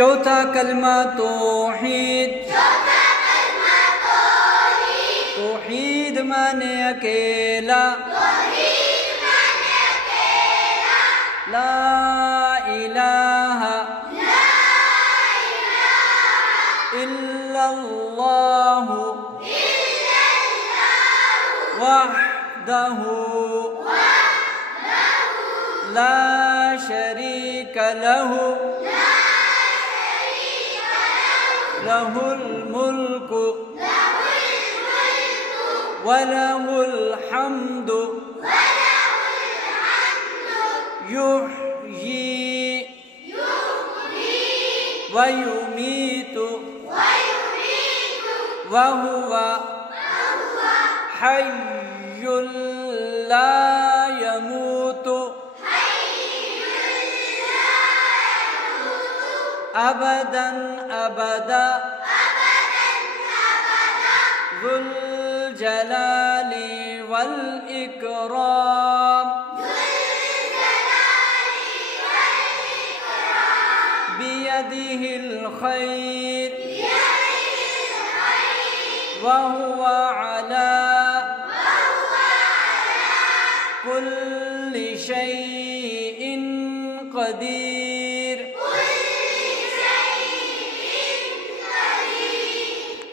चौथा कलमा तौहीद। तौहीद माने अकेला, ला इलाहा इल्लल्लाहु वहदहु ला शरीका लहु लहुल मुल्कु वलहुल हम्दु युह्यी वयुमीतु वहुवा हय्युल ला यमूतु अबदन अबदा ज़ुल जलाली वल इकराम बियदिहिल खैर वहुवा अला कुल्लि शैइन क़दीर।